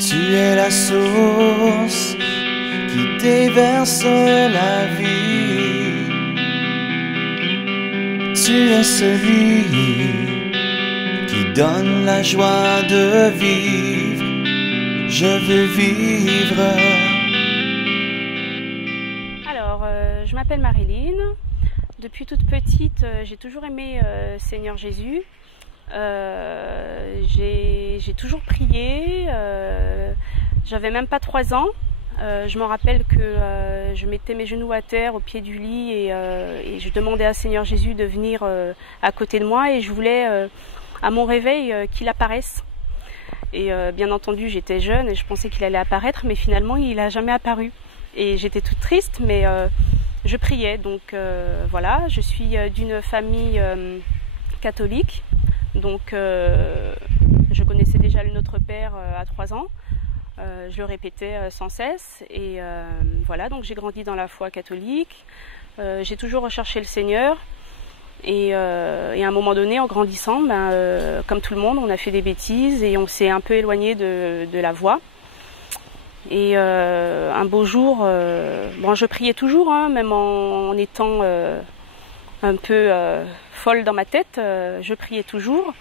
Tu es la source qui déverse la vie. Tu es celui qui donne la joie de vivre. Je veux vivre. Alors, je m'appelle Marilyn. Depuis toute petite, j'ai toujours aimé Seigneur Jésus. J'ai toujours prié. J'avais même pas 3 ans. Je me rappelle que je mettais mes genoux à terre au pied du lit et je demandais à Seigneur Jésus de venir à côté de moi et je voulais à mon réveil qu'il apparaisse. Et bien entendu, j'étais jeune et je pensais qu'il allait apparaître, mais finalement, il n'a jamais apparu. Et j'étais toute triste, mais je priais. Donc voilà, je suis d'une famille catholique. Donc je connaissais déjà le Notre Père à 3 ans. Je le répétais sans cesse. Et voilà, donc j'ai grandi dans la foi catholique. J'ai toujours recherché le Seigneur. Et à un moment donné, en grandissant, comme tout le monde, on a fait des bêtises et on s'est un peu éloigné de la voie. Et un beau jour, bon, je priais toujours, hein, même en étant un peu folle dans ma tête, je priais toujours.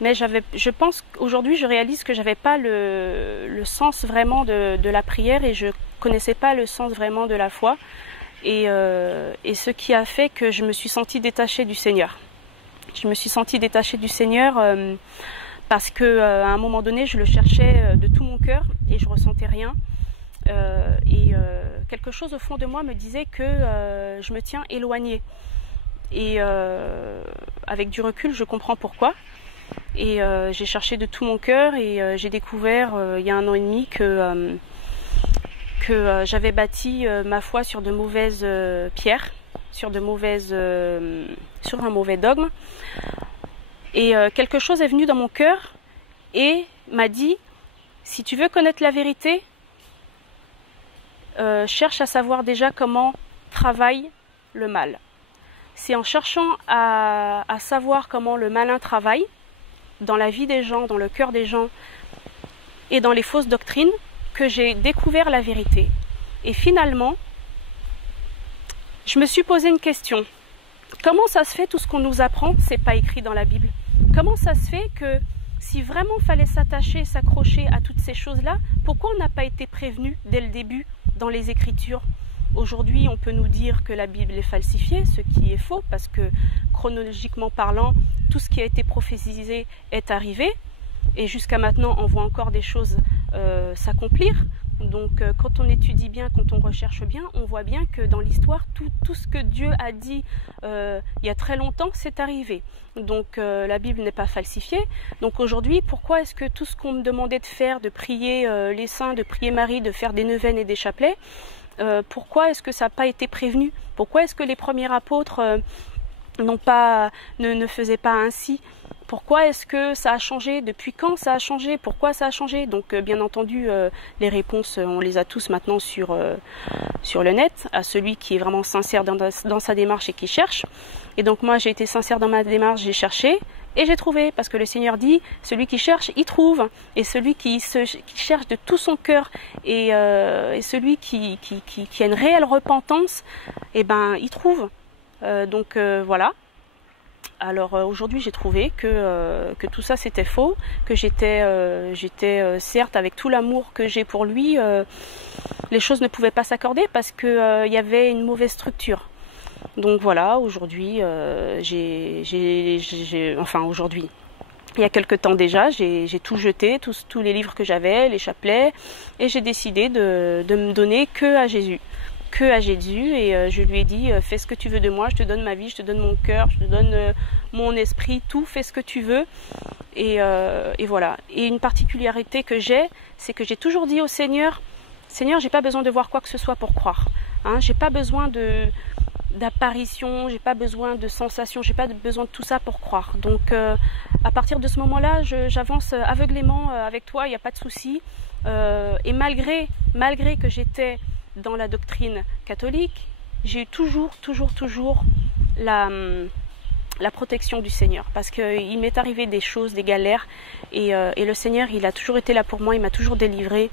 Mais je pense qu'aujourd'hui, je réalise que j'avais pas le sens vraiment de la prière et je connaissais pas le sens vraiment de la foi. Et ce qui a fait que je me suis sentie détachée du Seigneur. Je me suis sentie détachée du Seigneur parce qu'à un moment donné, je le cherchais de tout mon cœur et je ressentais rien. Quelque chose au fond de moi me disait que je me tiens éloignée. Et avec du recul, je comprends pourquoi. Et j'ai cherché de tout mon cœur et j'ai découvert il y a 1 an et demi que j'avais bâti ma foi sur de mauvaises pierres, sur un mauvais dogme. Et quelque chose est venu dans mon cœur et m'a dit, si tu veux connaître la vérité, cherche à savoir déjà comment travaille le mal. C'est en cherchant à savoir comment le malin travaille dans la vie des gens, dans le cœur des gens et dans les fausses doctrines que j'ai découvert la vérité. Et finalement, je me suis posé une question. Comment ça se fait tout ce qu'on nous apprend, c'est pas écrit dans la Bible? Comment ça se fait que si vraiment fallait s'attacher, s'accrocher à toutes ces choses-là, pourquoi on n'a pas été prévenu dès le début dans les Écritures? Aujourd'hui, on peut nous dire que la Bible est falsifiée, ce qui est faux, parce que chronologiquement parlant, tout ce qui a été prophétisé est arrivé. Et jusqu'à maintenant, on voit encore des choses s'accomplir. Donc quand on étudie bien, quand on recherche bien, on voit bien que dans l'histoire, tout ce que Dieu a dit il y a très longtemps, c'est arrivé. Donc la Bible n'est pas falsifiée. Donc aujourd'hui, pourquoi est-ce que tout ce qu'on me demandait de faire, de prier les saints, de prier Marie, de faire des neuvaines et des chapelets, pourquoi est-ce que ça n'a pas été prévenu? Pourquoi est-ce que les premiers apôtres ne faisaient pas ainsi? Pourquoi est-ce que ça a changé? Depuis quand ça a changé? Pourquoi ça a changé? Donc bien entendu, les réponses, on les a tous maintenant sur le net, à celui qui est vraiment sincère dans sa démarche et qui cherche. Et donc moi, j'ai été sincère dans ma démarche, j'ai cherché et j'ai trouvé. Parce que le Seigneur dit, celui qui cherche, il trouve. Et celui qui cherche de tout son cœur et celui qui a une réelle repentance, eh ben, il trouve. Donc voilà. Alors aujourd'hui j'ai trouvé que tout ça c'était faux, que j'étais certes avec tout l'amour que j'ai pour lui, les choses ne pouvaient pas s'accorder parce que y avait une mauvaise structure. Donc voilà, aujourd'hui aujourd'hui, il y a quelque temps déjà, j'ai tout jeté, tous les livres que j'avais, les chapelets, et j'ai décidé de me donner que à Jésus. Et je lui ai dit fais ce que tu veux de moi, je te donne ma vie, je te donne mon cœur, je te donne mon esprit, tout, fais ce que tu veux. Et voilà. Et une particularité que j'ai, c'est que j'ai toujours dit au Seigneur, j'ai pas besoin de voir quoi que ce soit pour croire. Hein, j'ai pas besoin d'apparition, j'ai pas besoin de sensations, j'ai pas besoin de tout ça pour croire. Donc à partir de ce moment-là, j'avance aveuglément avec toi, il n'y a pas de souci. Et malgré que j'étais dans la doctrine catholique, j'ai eu toujours la protection du Seigneur, parce qu'il m'est arrivé des choses, des galères, et le Seigneur, il a toujours été là pour moi, il m'a toujours délivré.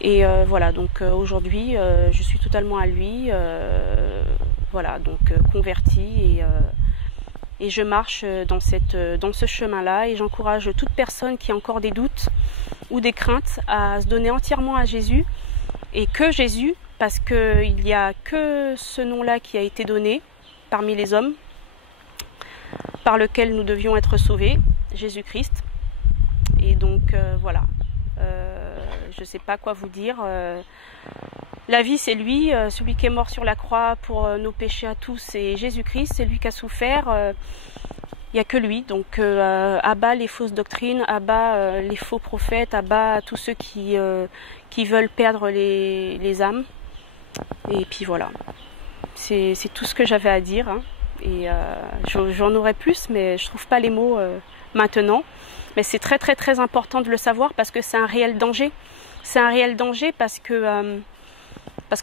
Et voilà, donc aujourd'hui, je suis totalement à lui, voilà, donc convertie, et je marche dans ce chemin-là, et j'encourage toute personne qui a encore des doutes ou des craintes à se donner entièrement à Jésus, et que Jésus, parce qu'il n'y a que ce nom-là qui a été donné parmi les hommes, par lequel nous devions être sauvés, Jésus-Christ. Et donc voilà, je ne sais pas quoi vous dire. La vie, c'est lui, celui qui est mort sur la croix pour nos péchés à tous, c'est Jésus-Christ, c'est lui qui a souffert. Il n'y a que lui, donc à bas les fausses doctrines, à bas les faux prophètes, à bas tous ceux qui veulent perdre les âmes. Et puis voilà, c'est tout ce que j'avais à dire, hein. Et j'en aurais plus, mais je trouve pas les mots maintenant. Mais c'est très très très important de le savoir, parce que c'est un réel danger. C'est un réel danger parce que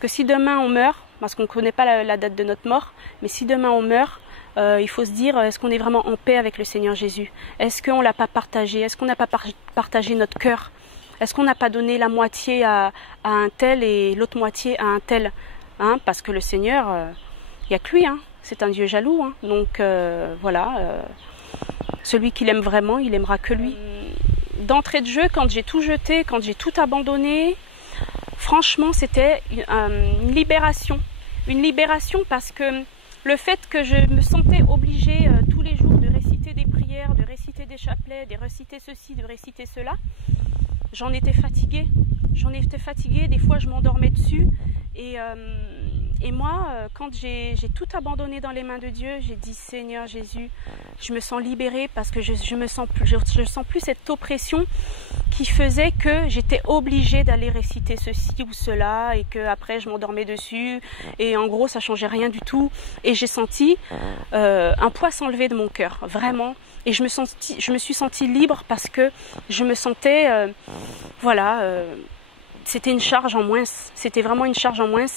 si demain on meurt, parce qu'on ne connaît pas la date de notre mort, mais si demain on meurt, il faut se dire, est-ce qu'on est vraiment en paix avec le Seigneur Jésus? Est-ce qu'on ne l'a pas partagé? Est-ce qu'on n'a pas partagé notre cœur? Est-ce qu'on n'a pas donné la moitié à un tel et l'autre moitié à un tel, hein? Parce que le Seigneur, il n'y a que lui, hein. C'est un Dieu jaloux, hein. Donc voilà, celui qui l'aime vraiment, il aimera que lui. D'entrée de jeu, quand j'ai tout jeté, quand j'ai tout abandonné, franchement, c'était une libération. Une libération, parce que le fait que je me sentais obligée tous les jours de réciter des prières, de réciter des chapelets, de réciter ceci, de réciter cela, j'en étais fatiguée. J'en étais fatiguée, des fois je m'endormais dessus. Et moi, quand j'ai tout abandonné dans les mains de Dieu, j'ai dit, Seigneur Jésus, je me sens libérée, parce que je sens plus cette oppression qui faisait que j'étais obligée d'aller réciter ceci ou cela, et que après je m'endormais dessus, et en gros ça changeait rien du tout. Et j'ai senti un poids s'enlever de mon cœur, vraiment. Et je me suis sentie libre, parce que je me sentais, c'était une charge en moins. C'était vraiment une charge en moins.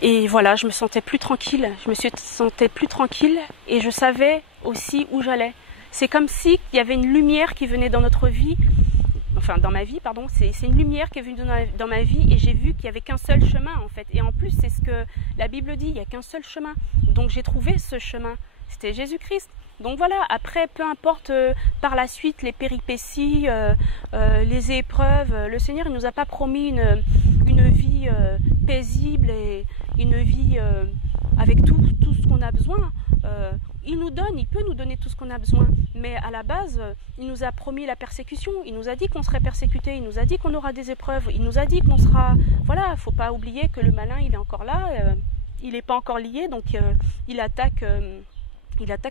Et voilà, je me sentais plus tranquille. Je me sentais plus tranquille, et je savais aussi où j'allais. C'est comme si il y avait une lumière qui venait dans notre vie, enfin dans ma vie, pardon. C'est une lumière qui est venue dans ma vie, et j'ai vu qu'il n'y avait qu'un seul chemin, en fait. Et en plus, c'est ce que la Bible dit, il n'y a qu'un seul chemin. Donc j'ai trouvé ce chemin. C'était Jésus-Christ. Donc voilà, après, peu importe par la suite les péripéties, les épreuves, le Seigneur il nous a pas promis une vie paisible et une vie avec tout ce qu'on a besoin. Il peut nous donner tout ce qu'on a besoin, mais à la base, il nous a promis la persécution, il nous a dit qu'on serait persécuté, il nous a dit qu'on aura des épreuves, il nous a dit qu'on sera... Voilà, faut pas oublier que le malin, il est encore là, il n'est pas encore lié, donc il attaque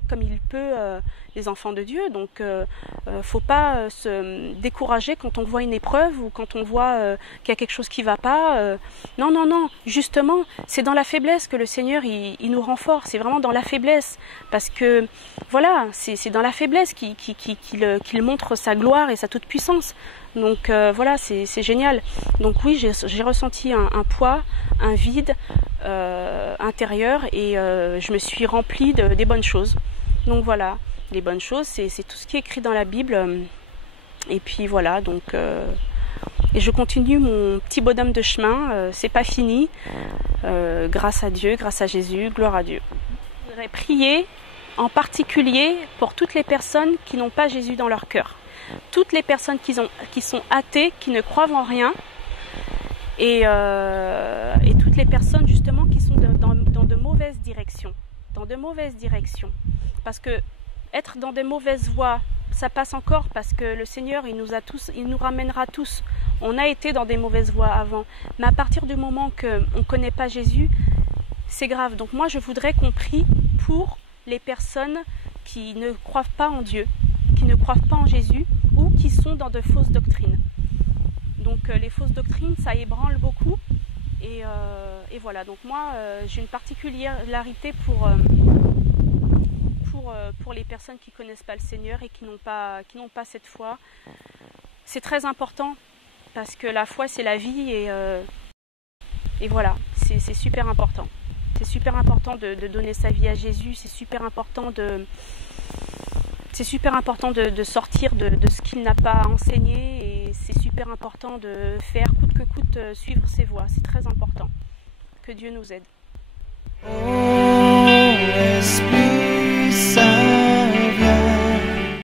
comme il peut les enfants de Dieu. Donc faut pas se décourager quand on voit une épreuve, ou quand on voit qu'il y a quelque chose qui va pas. Non, justement, c'est dans la faiblesse que le Seigneur il nous renforce. C'est vraiment dans la faiblesse, parce que voilà, c'est dans la faiblesse qu'il montre sa gloire et sa toute puissance. Donc voilà, c'est génial. Donc oui, j'ai ressenti un poids, un vide intérieur, et je me suis remplie des bonnes choses. Donc voilà, les bonnes choses, c'est tout ce qui est écrit dans la Bible. Et puis voilà, donc et je continue mon petit bonhomme de chemin. C'est pas fini. Grâce à Dieu, grâce à Jésus, gloire à Dieu. Je voudrais prier en particulier pour toutes les personnes qui n'ont pas Jésus dans leur cœur. Toutes les personnes qui sont athées, qui ne croient en rien, et toutes les personnes justement qui sont dans de mauvaises directions. Dans de mauvaises directions. Parce que être dans de mauvaises voies, ça passe encore, parce que le Seigneur, il nous ramènera tous. On a été dans des mauvaises voies avant. Mais à partir du moment qu'on ne connaît pas Jésus, c'est grave. Donc moi, je voudrais qu'on prie pour les personnes qui ne croient pas en Dieu, qui ne croient pas en Jésus, ou qui sont dans de fausses doctrines. Donc les fausses doctrines, ça ébranle beaucoup. Et voilà, donc moi j'ai une particularité pour les personnes qui ne connaissent pas le Seigneur et qui n'ont pas cette foi. C'est très important, parce que la foi c'est la vie, et voilà, c'est super important. C'est super important de donner sa vie à Jésus, c'est super important de sortir de ce qu'il n'a pas enseigné, et c'est super important de faire coûte que coûte suivre ses voies. C'est très important. Que Dieu nous aide.